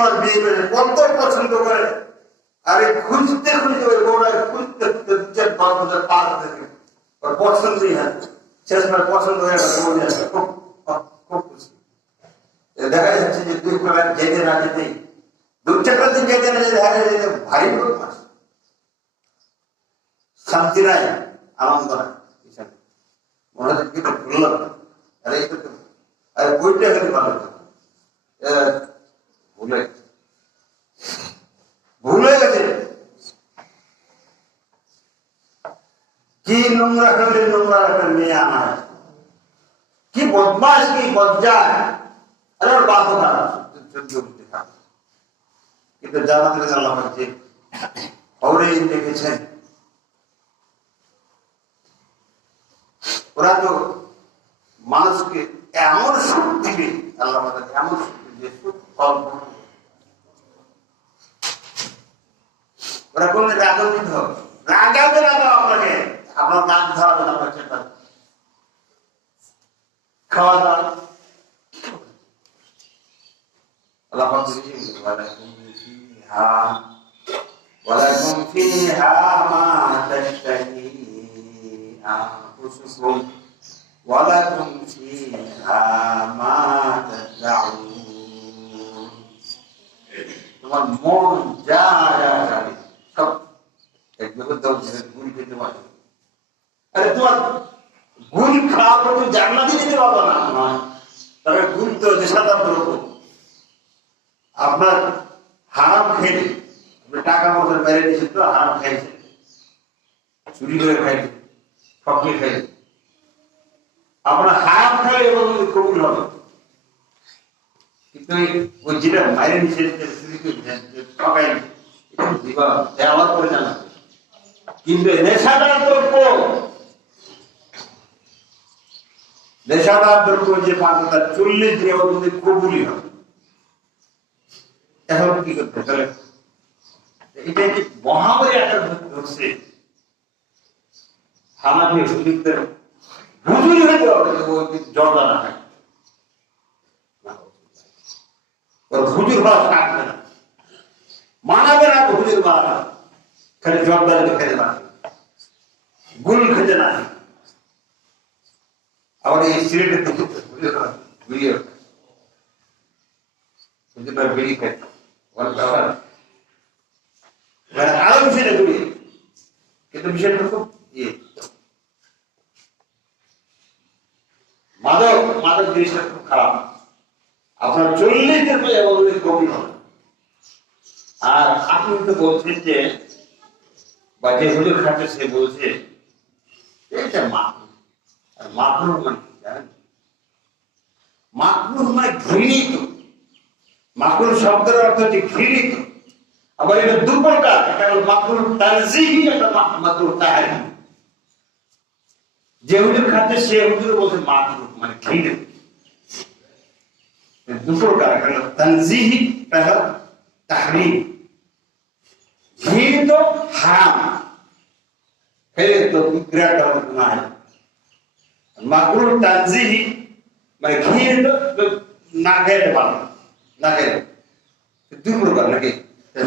মাস বিয়ে করে কত পছন্দ করে, আরে খুঁজতে খুঁজতে ওই বউটাকে খুঁজতে খুঁজতে 5 বছর পার হতে থাকে, ওর পছন্দই হয়, শেষ সময় পছন্দ হয়ে গেল, বউ নিয়ে আসে, খুব খুব খুশি। দেখা যাচ্ছে যে 2 প্রকার যেতে না যেতেই 2-4 দিন যেতে না যেতে দেখা যেতে ভারী বদমাস, শান্তি নাই, আনন্দ নাই, মনে হচ্ছে কিন্তু ভুলল না, আরে এই তো আরে বইটা হতে ভালো ভুলে ভুলে গেছে। কি নোংরা করলে নোংরা একটা মেয়ে আনা, কি বদমাস, কি বজ্জায়, আরে ওর বাপ খারাপ, কিন্তু জানাতে আল্লাহ বলছে খবরেই দেখেছেন ওরা তো মানুষকে এমন সুখ দিবে, আল্লাহ এমন সুখ দিবে, ওরা করলে রাগান্বিত হবে, রাগাবে না আপনাকে, আপনার নাক ধরাবে না, আপনার চেষ্টা খাওয়া দাওয়া আল্লাহ ولكم فيها ما تشتهي أنفسكم ولكم فيها ما تدعون। তোমার মন যা যা চাবে সব একভাবে দাও, গুল খেতে পারবে, আরে তোমার গুল খাওয়া তুমি জান্নাতে দিতে পারবো না, তবে গুল তো নেশাদার দ্রব্য, আপনার হারাম খেলে টাকা পয়সা মেরে দিয়েছে, তো হারাম খাইছে, চুরি করে খাইছে, ঠকিয়ে খাইছে, আপনার হারাম খাইলে এবং কবুল হবে, কিন্তু ওই যেটা মায়ের নিচে চুরি করে ঠকাই দিবা দেওয়ার করে জানা, কিন্তু নেশাদার দ্রব্য, নেশাদার দ্রব্য যে পাবে তার 40 দিনে মধ্যে কবুলই হবে। এখন কি করতে তাহলে এটা যে মহামারী আকার ধরছে, হানাফি হুজুরদের হুজুর হতে হবে, জর্দা না হয়, হুজুর হওয়া থাকবে না, মানাবে না, হুজুর মানা খালি জর্দা খেতে না, গুল খেতে না, আবার এই সিলেটের বিড়ি খাই আরো বিষয়টা করি, কিন্তু বিষয়টা খুব মাদক মাদক জিনিসটা খুব খারাপ, আপনার 40 দিন কবি হবে। আর আপনি তো বলছেন যে, বা যে হুজুর খাচ্ছে সে বলছে এটা মাকরুহ, আর মাকরুহ মানে কি জানেন? মাকরুহ মানে ঘৃণিত, মাকরুহ শব্দের অর্থ হচ্ছে ঘৃণিত, আবার এটা 2 প্রকার, একটা হলো মাকরুহ তানজিহি, একটা মাকরুহ তাহরিম। যে হুজুর খাচ্ছে সে হুজুর বলছে মাকরুহ মানে ঘৃণিত, 2 প্রকার, একটা হলো তানজিহি, একটা হলো তাহরিম। ঘৃণিত হারাম খেলে তো বিরাট নাই, মাকরুহ তানজিহি মানে ঘৃণিত না খেলে ভালো, না খেলে 2 প্রকার নাকি,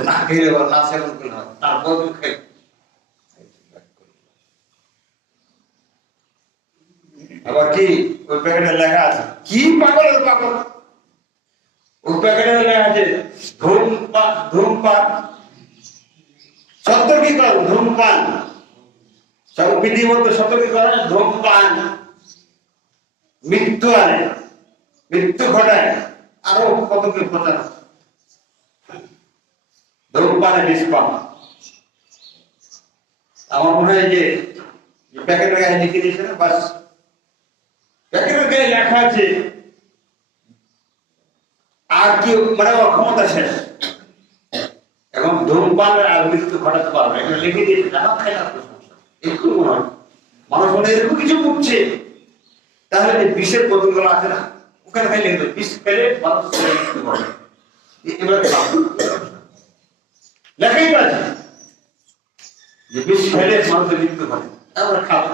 না খেলে বা না সেবন করলে হয়, তারপর খাই। আবার কি ওই প্যাকেটে লেখা আছে, কি পাগলের পাগল, ওই প্যাকেটে লেখা আছে ধূমপান সতর্কীকরণ, ধূমপান সব বিধিবদ্ধ সতর্কীকরণ, ধূমপান মৃত্যু আনে, মৃত্যু ঘটায়, আরো কত কি ঘটায়, ধূমপানে নিষ্পাপ। আমার মনে হয় যে প্যাকেটের গায়ে লিখে দিয়েছে না, বাস প্যাকেটের গায়ে লেখা আছে আর কি, মানে ক্ষমতা শেষ, এখন ধূমপান আর মৃত্যু ঘটাতে পারবে, এটা লিখে দিয়েছে, একটু মনে হয় মানুষ মনে এরকম কিছু বুঝছে, তাহলে যে বিষের বোতলগুলো আছে না, ওখানে খাই লিখে দেবে বিষ ফেলে মানুষ মৃত্যু ঘটে, এবার লেখাই আছে যে বিষ ফেলে মানুষের মৃত্যু ঘটে, তারপরে খাবো,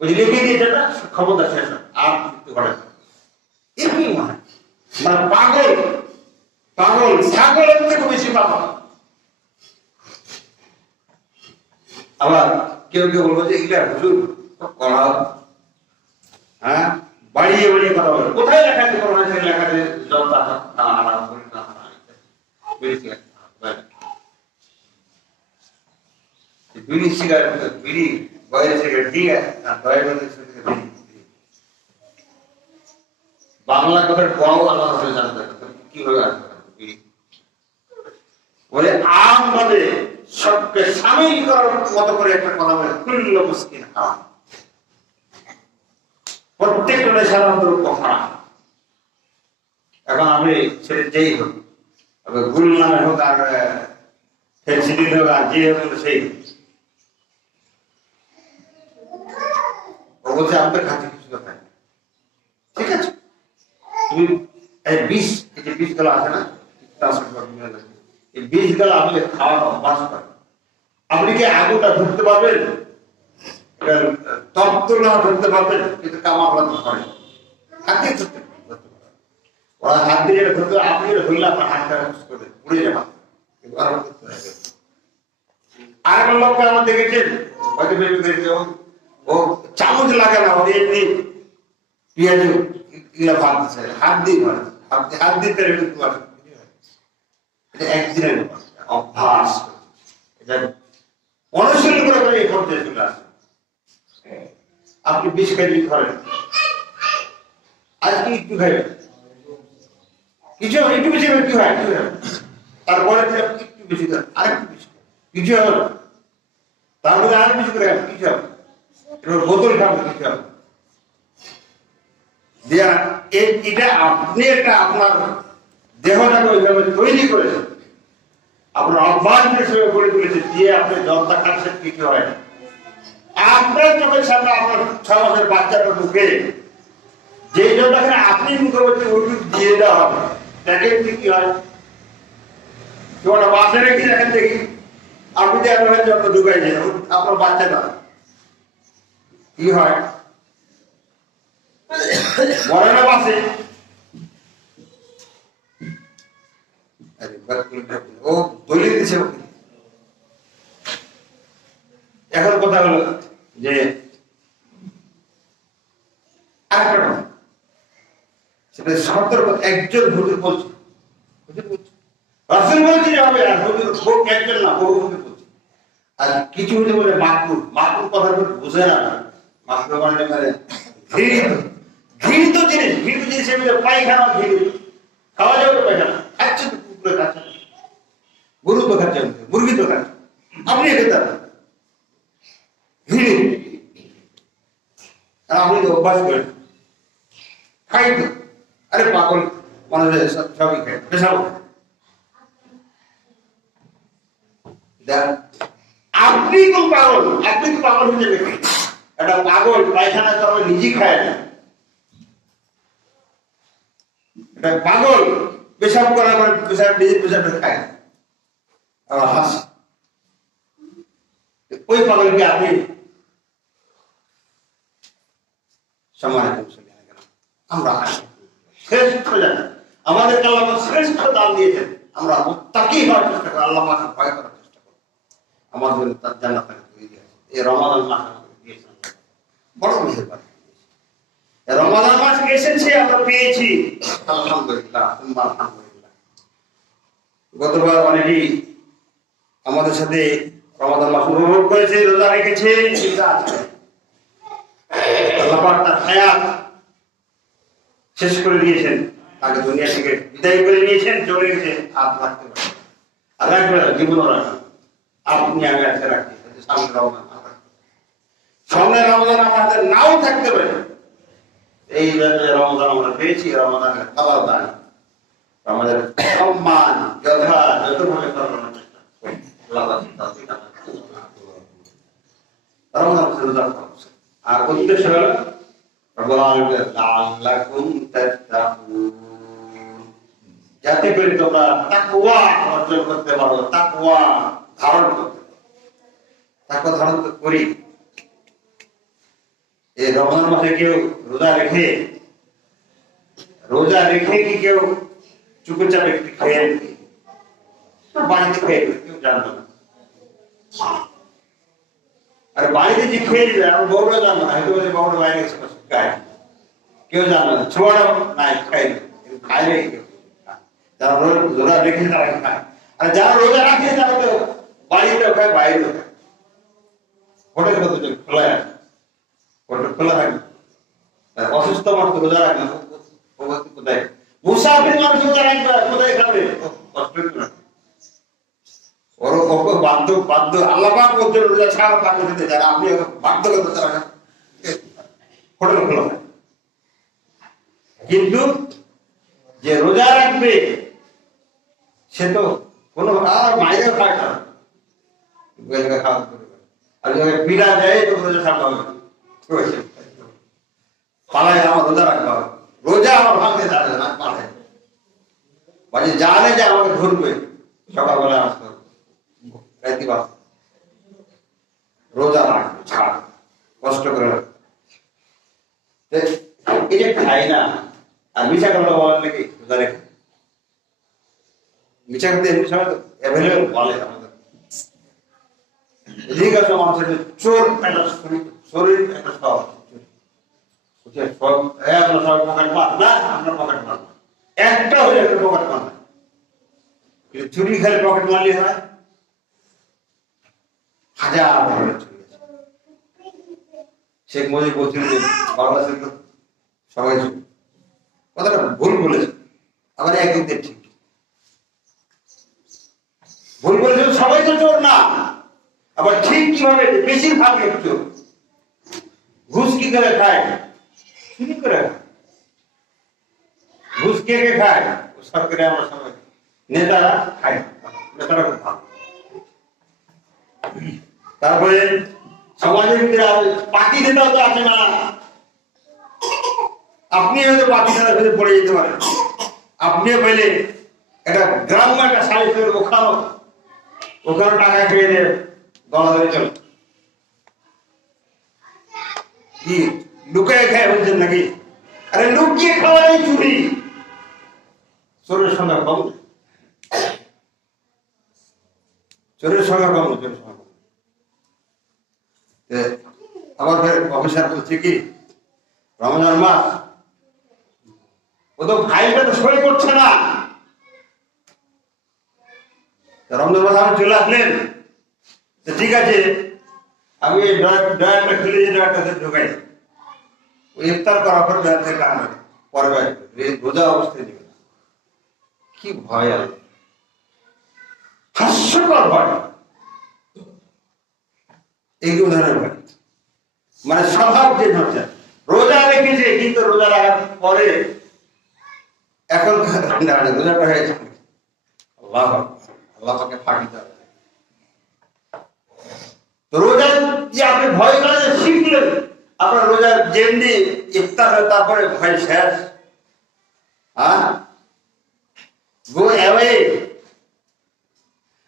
ওই লিখে দিয়েছে না, ক্ষমতা শেষ আর মৃত্যু ঘটে, এরকমই মনে হয়, মানে পাগল পাগল, ছাগলের থেকে বেশি পাগল। আবার কেউ কেউ বলবো যে এগুলা হুজুর করা, হ্যাঁ, বাড়িয়ে বাড়িয়ে কথা বলে। কোথায় লেখা আছে কোরআনে? সেই লেখাতে জলতা আরাম করে না বিড়ি সিগারেট, বিড়ি বয়ের সিগারেট দিয়ে বাংলা কথার বড় আলাদা হয়ে জানতে কিভাবে আসবে বিড়ি বলে আম ভাবে সবকে সামিল করার মতো করে একটা কথা বলে খুলল মুশকিল খাওয়া। প্রত্যেকটা সাধারণত কথা। এখন আমি ছেড়ে যেই হোক, গুল নামে হোক আর ফেন্সিডিল হোক আর যে হোক সেই ও বলছে আমাদের কাছে কিছু কথা, ঠিক আছে তুমি বিষ, এই যে বিষগুলো আছে না, এই বিষগুলো আপনি খাওয়ার অভ্যাস করেন। আপনি কি আগুনটা ধরতে পারবেন? তপ্ত না ধরতে পারবেন, কিন্তু কামাবলা ধরে হাত দিয়ে ধরতে ওরা হাত দিয়ে ধরতে, আপনি ধরলে আপনার হাতটা করে উড়ে যাবে। আর একটা লোককে আমার দেখেছেন, হয়তো ও চামচ লাগে না, ওদের এমনি পেঁয়াজ ইলা ভাবতেছে হাত দিয়ে ধরে, হাত দিয়ে একদিনের অভ্যাস, এটা অনুশীলন করে করে এই পর্যায়ে চলে আসে। আপনি 20 কেজি ধরেন, আজকে একটু খাইবেন, কিছু একটু বেশি কি হয়, তারপরে একটু বেশি দেন, আরেকটু বেশি, কিছু হবে না, তারপরে আরেক বেশি করে কিছু হবে, বোতল খাবেন, কিছু হবে। এটা আপনি একটা আপনার দেহটাকে ওইভাবে তৈরি করেছেন, আপনার অভ্যাস হিসেবে গড়ে তুলেছেন, দিয়ে আপনি জলটা খাচ্ছেন, কিছু হয় না। আপনার চোখের সামনে আপনার 6 মাসের বাচ্চাটা মুখে যে জলটা আপনি মুখে ওষুধ দিয়ে দেওয়া হবে, দেখেন কি হয়। বাসে রেখে দেখেন দেখি, আপনি যে আপনার জন্য ঢুকাই দেন আপনার বাচ্চাটা কি হয়, মরে না বাসে? ও দলিয়ে দিছে। এখন কথা হলো যে সেটা সতর্ক, একজন হুজুর বলছে, রাসূল বলছে হবে, আর হুজুর একজন না, বহু হুজুর বলছে। আর কিছু হুজুর বলে মাকরুহ, মাকরুহ কথা বুঝে না, মাকরুহ মানে ঘৃণিত জিনিস, ঘৃণিত জিনিসের মধ্যে পায়খানা ঘৃণিত, খাওয়া যাবে তো পায়খানা, খাচ্ছে তো কুকুরে খাচ্ছে, গরু তো খাচ্ছে, মুরগি তো খাচ্ছে, আপনি খেতে পারেন ঘৃণিত, আর আপনি তো অভ্যাস করেন খাই তো। আরে পাগল মানুষ সবই খায়, পেশাব। আপনি তো পাগল, আপনি তো পাগল হয়ে যাবে। একটা পাগল পায়খানা করে নিজে খায় না, একটা পাগল পেশাব করার পর পেশাব নিজে পেশাব খায় আবার হাসে। ওই পাগলকে আপনি সম্মানিত আমরা শ্রেষ্ঠ জানি, আমাদেরকে আল্লাহ শ্রেষ্ঠ দান দিয়েছেন, আমরা মুত্তাকি হওয়ার চেষ্টা করি, আল্লাহ পাকের ভয় করার চেষ্টা করি, আমাদের তার জান্নাতকে তৈরি দিয়েছে। এই রমাদান মাস দিয়েছেন, বড় মেহেরবানি। রমাদান মাস এসেছে, আমরা পেয়েছি, আলহামদুলিল্লাহ, আলহামদুলিল্লাহ। গতবার অনেকেই আমাদের সাথে রমাদান মাস উপভোগ করেছে, রোজা রেখেছে, আল্লাহ পাক তার হায়াত শেষ করে দিয়েছেন, তাকে দুনিয়া থেকে বিদায় করে নিয়েছেন, চলে গেছে। আর রাখতে পারে, আর রাখবে না, জীবনও রাখবে, আপনি আমি আছে রাখি, সামনে রমজান, সামনে রমজান আমাদের নাও থাকতে পারে। এই রমজান আমরা পেয়েছি, রমজানের খাবার দান, আমাদের সম্মান যথাযথভাবে করানোর চেষ্টা করি। আর উদ্দেশ্য হলো যাতে করে তোমরা তাকওয়া অর্জন করতে পারো, তাকওয়া ধারণ করতে পারো। তাকওয়া ধারণ করি। এই রমজান মাসে কেউ রোজা রেখে কি কেউ চুপে চাপে একটু খেয়ে বাড়িতে খেয়ে কেউ জানতো না। আর বাড়িতে যে খেয়ে দিবে আমার বউরা জানবো না, হয়তো বউরা বাইরে গেছে খায়, কেউ জানবে না, ছোঁয়াটা নাই খাই খাইলে যারা রোজা রেখে তারা খায়, আর যারা রোজা রাখে তারা তো বাড়িতেও খায় বাইরেও খায়। হোটেল কত খোলা আছে, হোটেল খোলা থাকে, অসুস্থ মানুষ রোজা রাখে না কোথায়, মুসাফির মানুষ রোজা রাখবে কোথায় খাবে, কষ্ট করে ওর ওকে বাধ্য বাধ্য আল্লাহ পাক বলতে রোজা ছাড়া পাক দিতে যারা আপনি বাধ্য করতে তারা হোটেল খোলা হয়। কিন্তু যে রোজা রাখবে সে তো কোনো আর মায়ের খায় না, খাওয়া আর পিড়া যায় তো রোজা ছাড়তে হবে, পালায় আমার রোজা রাখতে হবে, রোজা আমার ভাঙতে যাবে না, পালায় মানে জানে যে আমাকে ধরবে সকালবেলা আসতে হবে, রাইতে বাস রোজা রাখবে ছাড় কষ্ট করে এই যে খাই না। আর মিশা কথা বলেন নাকি রোজা রেখে, মিশা করতে এমনি সময় তো অ্যাভেলেবল বলে আমাদের এদিকে আসলে মানুষের চোর একটা শরীর একটা সব আপনার সব পকেট মার না, আপনার পকেট মার না, একটা হলে একটা পকেট মার না, চুরি খেলে পকেট মারলে হয় হাজার চুরি আছে। শেখ মুজিব বলছিল যে বাংলাদেশের তো সবাই কথাটা ভুল বলেছে, আবার একদিক দিয়ে ঠিক ভুল বলেছে, সবাই তো চোর না, আবার ঠিক কিভাবে বেশিরভাগ চোর। ঘুষ কি করে খায়, চুরি করে খায়, ঘুষ কে কে খায়, সরকারে আমরা সবাই নেতারা খায়, নেতারা খুব ভালো। তারপরে সমাজের ভিতরে পার্টি নেতাও তো আছে না, আপনি হয়তো পার্টি নেতার ভিতরে পড়ে যেতে পারেন, আপনিও পেলে একটা গ্রাম্য একটা সাইজ করে ওখানে টাকা খেয়ে দিয়ে দলাদলি চলে কি লুকায় খায় বলছেন নাকি? আরে লুকিয়ে খাওয়াই চুরি, চোরের সংখ্যা কম, চোরের সংখ্যা কম, চোরের সংখ্যা কম। আমার অফিসার বলছে কি রমজান মাস ও তো ফাইলটা তো সই করছে না, রমজান মাস আপনি চলে আসলেন, ঠিক আছে আমি ড্রয়ারটা খুলে যে ড্রয়ারটা ঢোকাই, ইফতার করার পর ড্রয়ার থেকে আনা পরে রোজা অবস্থায় দিবে না। কি ভয়, আর হাস্যকর ভয়, এই ধরনের ভয়, মানে স্বভাব যে হচ্ছে রোজা রেখেছে কিন্তু রোজা রাখার পরে এখন রোজাটা হয়েছে আল্লাহ আল্লাহকে ফাঁকি দেওয়া। রোজা যে আপনি ভয় করে শিখলেন, আপনার রোজার যেমনি ইফতার হয় তারপরে ভয় শেষ, গো অ্যাওয়ে,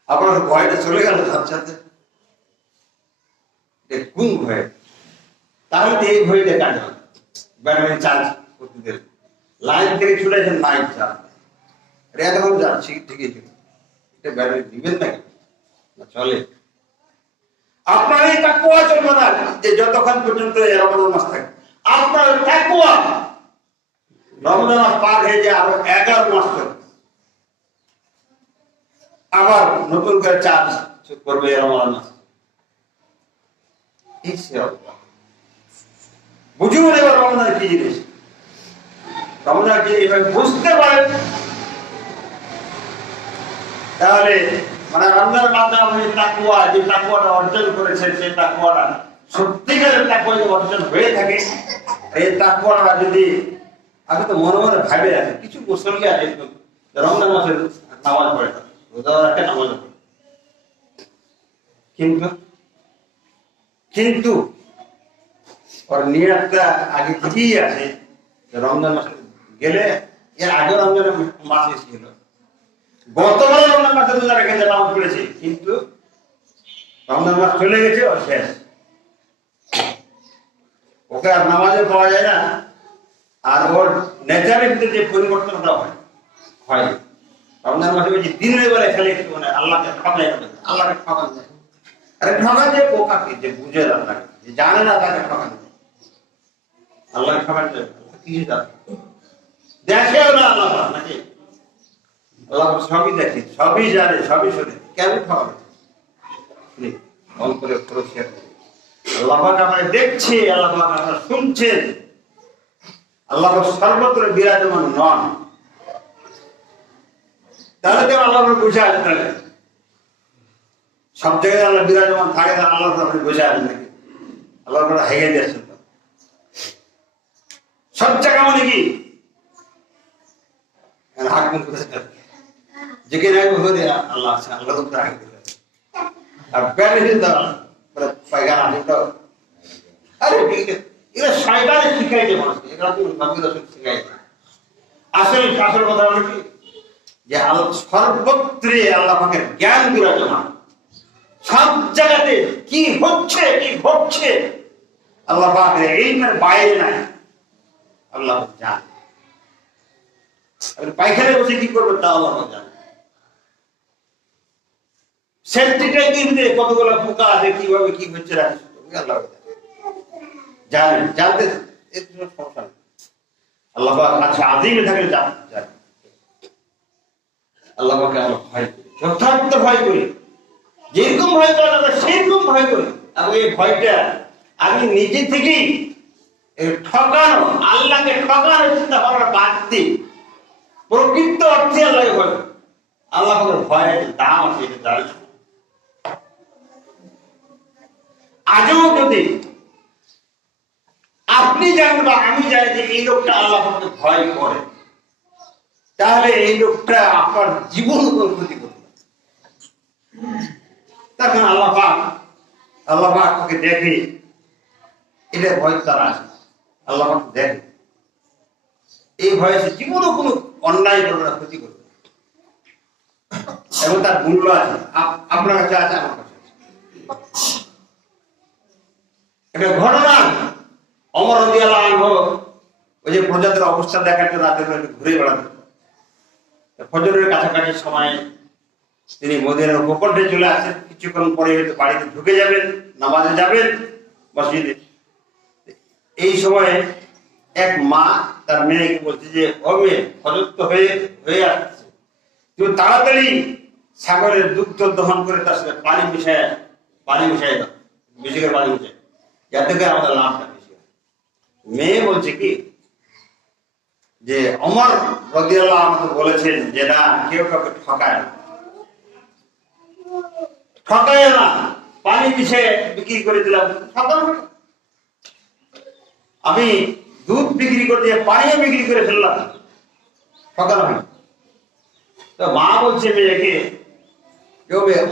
আপনার ভয়টা চলে গেল সাথে সাথে, কোন ভয়? তাহলে তো এই ভয়টা কাজ হবে, ব্যাটারি চার্জ করতে দেবে, লাইন থেকে ছুটে আসেন লাইন চার্জ, এখন যাচ্ছি ঠিকই ছিল, এটা ব্যাটারি দিবেন নাকি না চলে? আপনার এই তাকওয়া চলবে না যে যতক্ষণ পর্যন্ত রমজান মাস থাকে, আপনার তাকওয়া রমজান মাস পার হয়ে যায় আরো 11 মাস চলে, আবার নতুন করে চার্জ করবে রমজান মাস। এই সে বুঝুন এবার রমজান কি জিনিস, রমজান কি এভাবে বুঝতে পারেন তাহলে মানে রমজানের মাধ্যমে তাকওয়া, যে তাকওয়াটা অর্জন করেছে সেই তাকওয়াটা সত্যিকারের তাকওয়া অর্জন হয়ে থাকে, এই তাকওয়াটা যদি আমি তো মনে মনে ভাবে আছে, কিছু মুসলমান আছে রমজান মাসে নামাজ পড়ে, রোজা রাখে, নামাজ পড়ে, কিন্তু ওর নিয়তটা আগে থেকেই আছে রমজান মাসে গেলে, এর আগে রমজান মাস এসেছিল, গতবার রমজান মাসে রোজা রেখেছে, নামাজ পড়েছে, কিন্তু রমজান মাস চলে গেছে ও শেষ, ওকে আর নামাজে পাওয়া যায় না, আর ওর নেচারের ভিতরে যে পরিবর্তনটা হয় হয়। রমজান মাসে বলছি দিনের বেলায় খালি একটু মানে আল্লাহকে ঠকাই হবে, আল্লাহকে ঠকান যায়। আরে ঠকান যে বোকাকে, যে বুঝে আল্লাহকে, যে জানে না তাকে ঠকান যায়। আল্লাহকে ঠকান যায় কিছু জানে দেখেও না আল্লাহ নাকি? আল্লাহ সবই দেখে, সবই জানে, সবই শোনে, কেন ঠকাবে? অন্তরে প্রবেশ আল্লাহ পাক আমাকে দেখছে, আল্লাহ পাক আপনারা শুনছেন। আল্লাহ সর্বত্র বিরাজমান নন, তাহলে তো আল্লাহ বুঝে আসেন। তাহলে সব জায়গায় আল্লাহ বিরাজমান থাকে, তাহলে আল্লাহ আপনি বুঝে আসেন নাকি? আল্লাহ হেগে দিয়েছেন তো সব জায়গা মানে কি হাত মুখ যেখানে আল্লাহ আছে, আল্লাহ তো হাগে দিলেন। আর প্যারেন্ট পায়খানা তো আরে এরা শয়তানে শিখাইছে মানুষকে, এরা তো নবী রাসূল শিখাইছে। আসল কথা হলো কি যে আল্লাহ সর্বত্রে আল্লাহ পাকের জ্ঞান বিরাজমান, সব জায়গাতে কি হচ্ছে কি ঘটছে আল্লাহ পাকের ইলমের বাইরে নাই, আল্লাহ জানে। আপনি পায়খানায় বসে কি করবেন তা আল্লাহ জানে। সেন্টিটাই কিন্তু কতগুলো পোকা আছে, কিভাবে কি হচ্ছে আল্লাহ জানেন, জানতে সমস্যা নেই। আল্লাহ আচ্ছা আদিমে থাকলে জানতে আল্লাহ পাকে আমরা ভয় করি, যথার্থ ভয় করি, যেরকম ভয় করা দরকার সেরকম ভয় করি। আর এই ভয়টা আমি নিজে থেকেই ঠকানো, আল্লাহকে ঠকানোর চিন্তা ভাবনা বাদ দিই, প্রকৃত অর্থে আল্লাহকে ভয় করি। আল্লাহ পাকের ভয় আছে, দাম আছে, এটা জানি। আজও যদি আপনি জানেন বা আমি জানি যে এই লোকটা আল্লাহ পাককে ভয় করে, তাহলে এই লোকটা আপনার জীবন ক্ষতি করবে। তখন আল্লাহ পাক ওকে দেখে, এটা ভয় তার আছে, আল্লাহ পাক দেখে, এই ভয়ে সে জীবনও কোনো অন্যায় করবে না, ক্ষতি করবে এবং তার মূল্য আছে, আপনার কাছে আছে, আমার কাছে আছে। এটা ঘটনা ওমর রাদিয়াল্লাহু আনহু ওই যে প্রজাদের অবস্থা দেখার জন্য রাতে ঘুরে বেড়াতেন। ফজরের কাছাকাছি সময় তিনি মদিনার উপকণ্ঠে চলে আসেন। কিছুক্ষণ পরে হয়তো বাড়িতে ঢুকে যাবেন, নামাজে যাবেন মসজিদে। এই সময়ে এক মা তার মেয়েকে বলছে যে ও মেয়ে, ফজর তো হয়ে আসছে, তুমি তাড়াতাড়ি সাগরের দুগ্ধ দহন করে তার সাথে পানি মিশাই দাও, বেশি করে পানি মিশাই, যাতে করে আমাদের লাভটা বেশি হয়। মেয়ে বলছে কি যে ওমর রাদিয়াল্লাহু আনহু বলেছেন যে না, কেউ কাউকে ঠকায় না, পানি মিশে বিক্রি করে দিলাম, ঠকানো। আমি দুধ বিক্রি করে দিয়ে পানিও বিক্রি করে ফেললাম, ঠকানো হয়। তো মা বলছে মেয়েকে,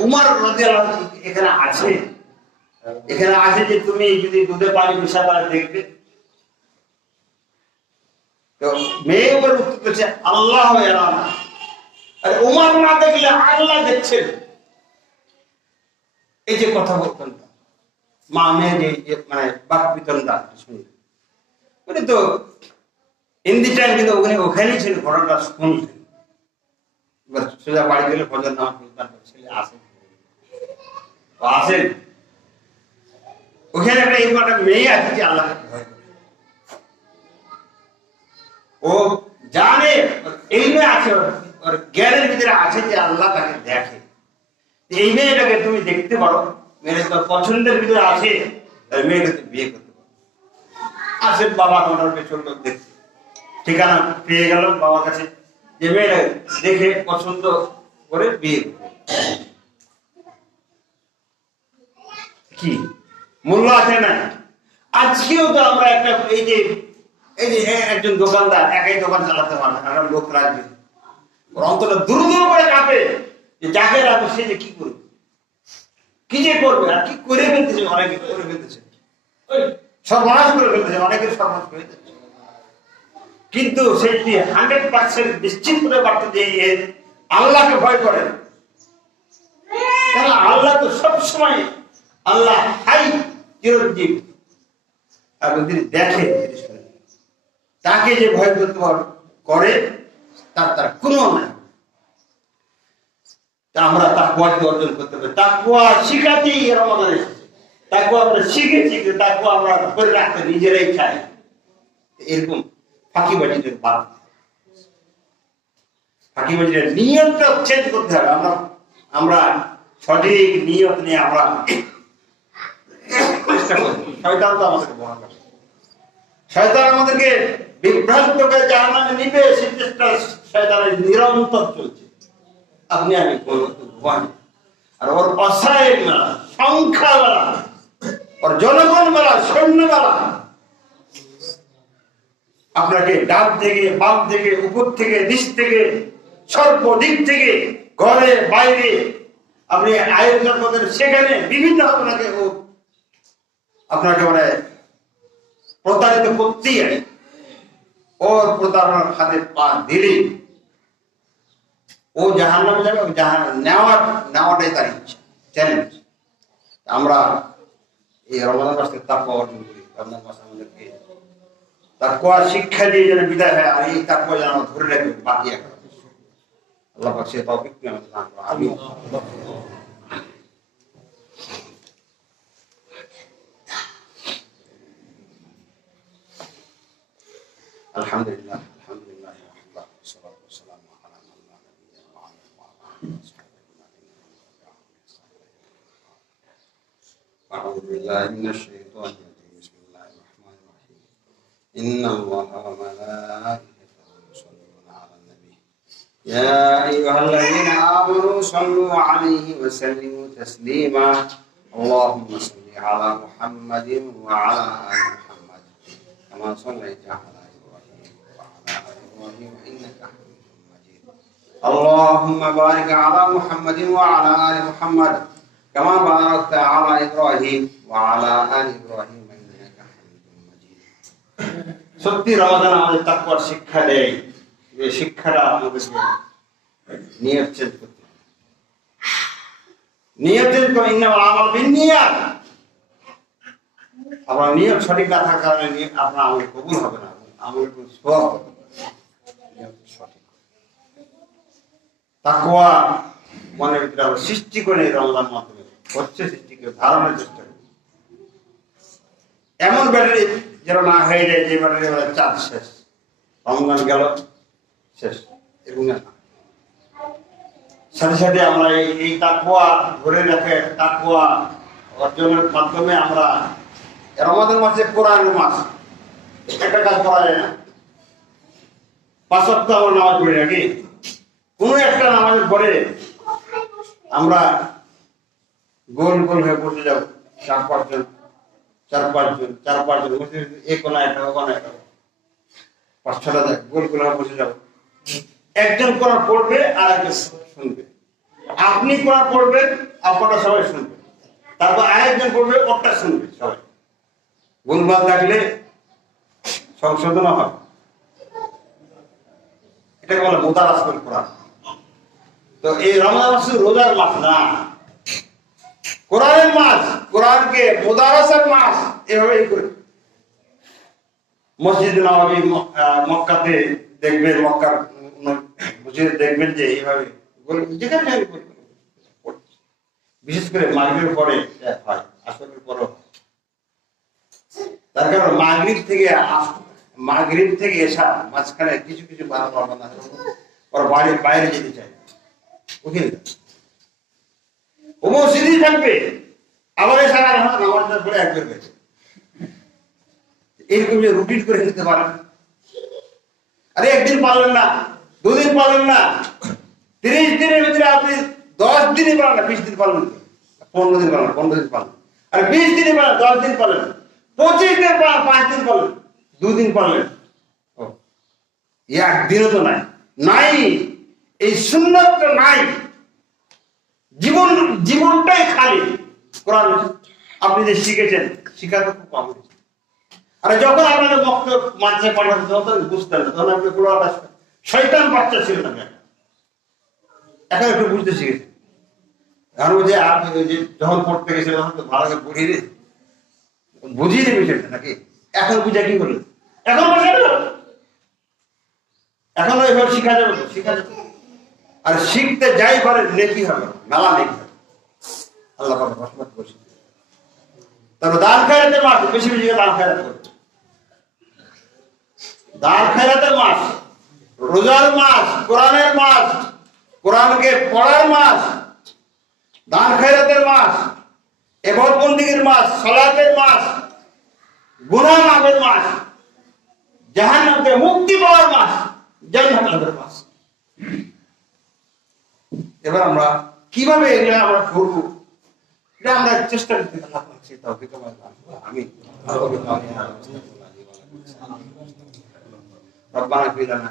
উমর রাদিয়াল্লাহু আনহু এখানে আছে যে তুমি যদি দুধে পানি মিশা তাহলে দেখবে। তো মেয়ে উপর উত্তর দিচ্ছে আল্লাহ ইয়ারানা, আরে উমর না দেখলে আল্লাহ দেখছেন। এই যে কথা বলতেন মা মেয়ে যে মানে বাক বিতরণটা শুনি, উনি তো হিন্দি টাইম কিন্তু ওখানেই ছিল, ঘটনাটা শুনলেন। এবার সোজা বাড়ি গেলে ফজর নামাজ পড়ে তারপর ছেলে আসেন ওখানে একটা মেয়ে আছে যে আল্লাহকে ভয় করে, ও জানে, এই মেয়ে আছে, ওর জ্ঞানের ভিতরে আছে যে আল্লাহ তাকে দেখে। এই মেয়েটাকে তুমি দেখতে পারো, মেয়েটা তোমার পছন্দের ভিতরে আছে, মেয়েটা তুমি বিয়ে করতে পারো। আসেন বাবা তোমার পেছন লোক দেখছে, ঠিকানা পেয়ে গেল বাবার কাছে, যে মেয়েটা দেখে পছন্দ করে বিয়ে করবে। কি মূল্য আছে না? আজকেও তো আমরা একটা এই যে একজন দোকানদার একাই দোকান চালাতে পারে না, একটা লোক রাখবে, ওর অন্তরটা দূর করে কাঁপে যে যাকে রাখবে সে যে কি করবে, কি যে করবে, আর কি করে ফেলতেছে, অনেকে করে ফেলতেছে, সর্বনাশ করে ফেলতেছে, অনেকে সর্বনাশ করে ফেলতেছে। কিন্তু সেটি 100% নিশ্চিত করে পারত যে আল্লাহকে ভয় করেন, তাহলে আল্লাহ তো সবসময় আল্লাহ হাই চিরঞ্জীব, আর যদি দেখে তাকে যে ভয় করতে করে তার তার কোনো অন্যায় হবে না। তা আমরা তাকওয়াকে অর্জন করতে পারি। তাকওয়া শিখাতেই রমাদান এসেছে। তাকওয়া আমরা শিখেছি, তাকওয়া আমরা ধরে রাখতে নিজেরাই চাই। এরকম ফাঁকিবাজিদের বাদ, ফাঁকিবাজিদের নিয়তটা চেঞ্জ করতে হবে। আমরা সঠিক নিয়ত নিয়ে আমরা চেষ্টা করি। শয়তান তো আমাদেরকে বহন করে, শয়তান আমাদেরকে বিভ্রান্ত করে জাহান্নামে নিবে, সেই চেষ্টা শয়তানের নিরন্তর চলছে। আপনি আমি ঘুমাই, আর ওর অসায় মেলা, সংখ্যা মেলা, ওর জনগণ মেলা, সৈন্য মেলা, আপনাকে ডান থেকে বাম থেকে উপর থেকে নিচ থেকে সর্বদিক থেকে ঘরে বাইরে আপনি আয়োজন করেন, সেখানে বিভিন্ন আপনাকে মানে প্রতারিত করতেই আসে। ওর প্রতারণার হাতে পা দিলে ও জাহান্নামে যাবে। নেওয়াটাই তার ইচ্ছা, চ্যালেঞ্জ। আমরা এই রমজান মাস থেকে তাকওয়া অর্জন করি। রমজান মাস আমাদেরকে তাকওয়া শিক্ষা দিয়ে যেন বিদায় হয়, আর এই তাকওয়া যেন আমরা ধরে রাখি বাকি একটা। আল্লাহ পাক সে তৌফিক আমাদের দান করুন। আমিন। আলহামদুলিল্লাহ, আলহামদুলিল্লাহ, والصلاة والسلام على من لا نبي بعده وعلى آله وصحبه أجمعين. أعوذ بالله من الشيطان الرجيم. بسم الله الرحمن الرحيم. إن الله وملائكته يصلون على النبي يا أيها الذين آمنوا صلوا عليه وسلموا تسليما. اللهم صل على محمد وعلى آل محمد كما صليت على إنك حميد مجيد. اللهم بارك على محمد وعلى آل محمد كما باركت على إبراهيم وعلى آل إبراهيم إنك حميد مجيد. সত্যি রমাদান আমাদের তাকওয়ার শিক্ষা দেয়। এই শিক্ষাটা আমাদেরকে নিয়ত চেঞ্জ করতে হবে। নিয়ত চেঞ্জ করে ইন্নামাল আমাল বিন্নিয়াত। আপনার নিয়ত সঠিক না থাকার কারণে আপনার আমল কবুল হবে না, আমল সওয়াব হবে। তাকওয়া মনের ভিতরে আমরা সৃষ্টি করে রমজান মাধ্যমে হচ্ছে, সৃষ্টি করে ধারণের চেষ্টা করি। এমন ব্যাটারি যেন না হয়ে যায় যে ব্যাটারি চার্জ শেষ, রমজান গেল শেষ, এরকম না। সাথে সাথে আমরা এই তাকওয়া ধরে রেখে তাকওয়া অর্জনের মাধ্যমে আমরা রমজান মাসে কোরআনের মাস, একটা কাজ করা যায় না। 5 ওয়াক্ত আমরা নামাজ পড়ি নাকি? কোন একটা নামাজের পরে আমরা গোল গোল হয়ে বসে যাবো, 4-5 জন এক কোনা একটা ওখানে একটা 5-6টা গোল গোল হয়ে বসে যাবো। একজন কোরআন পড়বে আর একজন শুনবে। আপনি কোরআন পড়বেন, আপনারা সবাই শুনবেন, তারপর আরেকজন পড়বে, ওটা শুনবে সবাই। ভুলভাল থাকলে সংশোধন হবে। এটাকে বলে মুদারাসাতুল কোরআন। তো এই রমজান মাস রোজার মাস না, কোরআনের মাস, কোরআনকে মুদারাসার মাস। এভাবেই করে মসজিদ নববী মক্কাতে দেখবেন, মক্কার মসজিদে দেখবেন যে এইভাবে যেখানে বিশেষ করে মাগরিবের পরে হয়, আসরের পরে। তার কারণ মাগরিব থেকে এসা মাঝখানে কিছু কিছু বান্দা ওর বাড়ির বাইরে যেতে চায়, ওখানে ও মসজিদই থাকবে, আবার এসে নামাজ পড়ে একবার গেছে। এরকম যে রুটিন করে নিতে পারেন। আরে একদিন পারলেন না, 2 দিন পারলেন না, 30 দিনের ভিতরে আপনি 10 দিনই পারলেন না, 20 দিন পারলেন, 15 দিন পারলেন, 15 দিন পারলেন, আর 20 দিনই পারলেন, 10 দিন পারলেন, 25 দিন পারলেন, 5 দিন পারলেন, 2 দিন পারলেন। একদিনও তো নাই, এই সুন্নাতটা নাই। জীবনটাই খালি। কোরআন আপনি যে শিখেছেন, শিখা তো খুব কম। আর যখন আপনাদের বক্তব্য মাঝে পাঠাতেন তখন বুঝতেন না, তখন আপনি পুরোটা শয়তান বাচ্চা ছিলেন না। এখন একটু বুঝতে শিখেছেন। কারণ যে আপনি যখন পড়তে গেছিলেন তখন তো ভালো করে বুঝিয়ে বিষয়টা নাকি? এখন বুঝা কি করলেন? এখন এখন ওইভাবে শিখা যাবে তো? শিখা যাবে। আর শিখতে যাই পারে নেকি হবে, মেলা নেকি হবে। আল্লাহ পাক রহমত করছে। তবে দান খয়রাতের মাস, বেশি বেশি করে দান খয়রাত করবে। দান খয়রাতের মাস, রোজার মাস, কোরআনের মাস, কোরআনকে পড়ার মাস, দান খয়রাতের মাস, ইবাদত বন্দেগীর মাস, সালাতের মাস, গুনাহ মাফের মাস, জাহান্নাম থেকে মুক্তি পাওয়ার মাস, জান্নাত লাভের মাস। এবার আমরা কিভাবে এগুলো আমরা করবো, এটা আমরা চেষ্টা করতে পারছি। আমি রব্বানা ফির লানা